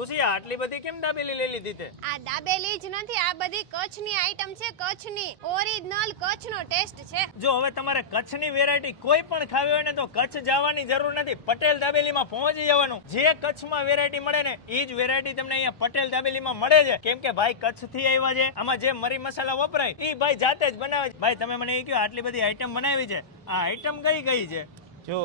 ખુશી આટલી બધી કેમ દાબેલી લઈ લીધી તે? આ દાબેલી જ નથી આ બધી કચ્છની આઈટમ છે કચ્છની ઓરિજિનલ કચ્છનો ટેસ્ટ છે. જો હવે તમારે કચ્છની વેરાયટી કોઈ પણ ખાવી હોય ને તો કચ્છ જવાની જરૂર નથી. પટેલ દાબેલીમાં પહોંચી જવાનું. જે કચ્છમાં વેરાયટી મળે ને એ જ વેરાયટી તમને અહીંયા પટેલ દાબેલીમાં મળે છે. કેમ કે ભાઈ કચ્છથી આવ્યા છે. આમાં જે મરી મસાલા વપરાય એ ભાઈ જાતે જ બનાવે છે. ભાઈ તમે મને એ કહ્યું આટલી બધી આઈટમ બનાવી છે. આ આઈટમ કઈ કઈ છે? જો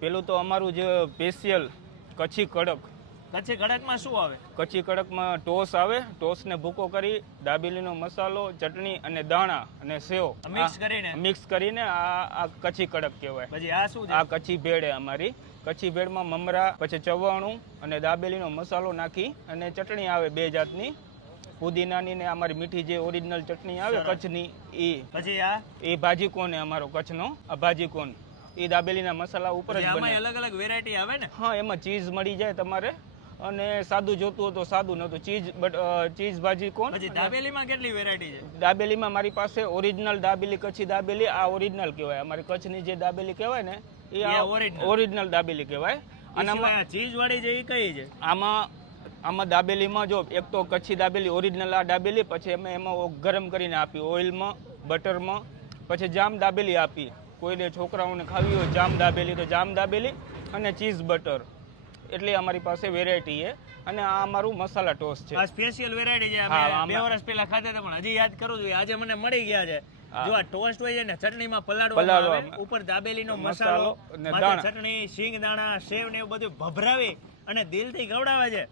પેલું તો અમારું જે સ્પેશિયલ કચ્છી કડક. કચ્છી કડકમાં શું આવે? કચ્છી કડકમાં ટોસ આવે. ટોસને ભૂકો કરી દાબેલીનો મસાલો ચટણી અને દાણા અને સેવ. મિક્સ કરીને? મિક્સ કરીને આ આ કચ્છી કડક કહેવાય. પછી આ શું આ કચ્છી ભેળ અમારી. કચ્છી ભેળમાં મમરા પછી ચવાણું અને દાબેલીનો મસાલો નાખી અને ચટણી આવે બે જાતની. પુદીનાની ને અમારી મીઠી જે ઓરિજિનલ ચટણી આવે કચ્છની એ પછી આ? એ ભાજી કોણ છે અમારો કચ્છનો આ ભાજી કોણ એ દાબેલીના મસાલા ઉપર જ બને. અલગ અલગ વેરાયટી આવે ને? હા એમાં ચીઝ મળી જાય તમારે. અને સાદું જોતું હતું સાદું નતું ચીઝ બટ ચીઝ ભાજી કોણ? દાબેલીમાં કેટલી વેરાયટી છે? દાબેલીમાં મારી પાસે ઓરિજિનલ દાબેલી કચ્છી દાબેલી આ ઓરિજિનલ કહેવાય. અમારી કચ્છની જે દાબેલી કહેવાય ને એ આ ઓરિજિનલ દાબેલી કહેવાય. અને આમાં ચીઝ વાળી છે એ કઈ છે? આમાં આમાં દાબેલીમાં જો એક તો કચ્છી દાબેલી ઓરિજિનલ આ દાબેલી પછી અમે એમાં ગરમ કરીને આપી ઓઇલમાં બટરમાં પછી જામ દાબેલી આપી. કોઈને છોકરાઓને ખાવી હોય જામ દાબેલી તો જામ દાબેલી અને ચીઝ બટર. એટલી અમારી પાસે વેરાયટી છે અને આ અમારું મસાલા ટોસ્ટ છે. આ સ્પેશિયલ વેરાયટી છે. અમે બે વર્ષ પહેલા ખાધા હતા પણ હજી યાદ કરું છું આજે મને મળી ગયા છે. જો આ ટોસ્ટ હોય છે ને ચટણીમાં પલાળવામાં આવે. ઉપર દાબેલીનો મસાલો. ચટણી સિંગ દાણા સેવ ને એવું બધું ભભરાવી અને દિલથી ગવડાવે છે.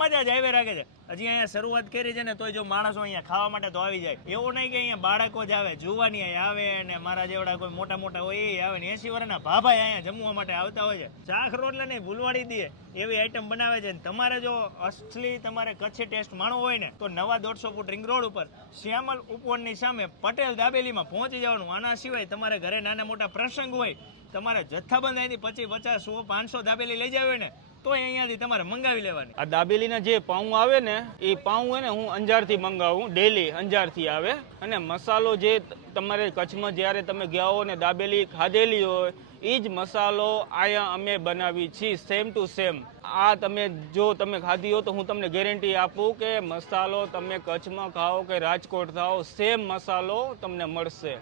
મજા જ આવી રાખે છે. હજી અહીંયા શરૂઆત કરી છે ને તોય જો માણસો અહીંયા ખાવા માટે તો આવી જાય. એવું નહીં કે અહીંયા બાળકો જ આવે, જુવાની આવે ને મારા જેવડા કોઈ મોટા મોટા હોય એ આવે ને એસી વર્ષના ભાભાઈ અહીંયા જમવા માટે આવતા હોય છે. ચાખ રોટલા નહીં, ભૂલવાડી દે એવી આઈટમ બનાવે છે તમારે જો અસલી તમારે કચ્છી ટેસ્ટ માણવો હોય ને, તો નવા દોઢસો ફૂટ રિંગ રોડ ઉપર શ્યામલ ઉપવનની સામે પટેલ દાબેલીમાં પહોંચી જવાનું. આના સિવાય તમારે ઘરે નાના મોટા પ્રસંગ હોય, તમારે જથ્થાબંધ અહીંથી પચીસ, પચાસ, સો, પાંચસો દાબેલી લઈ જાવ ને તો અહીંયાથી તમારે મંગાવી લેવાની. આ દાબેલીના જે પાઉં આવે ને, એ પાઉં હોય ને હું અંજારથી મંગાવું, ડેલી અંજારથી આવે. અને મસાલો જે તમારે કચ્છમાં જ્યારે તમે ગયા હો ને દાબેલી ખાધેલી હોય એ જ મસાલો અહીંયા અમે બનાવી છીએ સેમ ટુ સેમ આ તમે જો તમે ખાધી હો તો હું તમને ગેરંટી આપું કે મસાલો તમે કચ્છમાં ખાઓ કે રાજકોટ ખાઓ સેમ મસાલો તમને મળશે.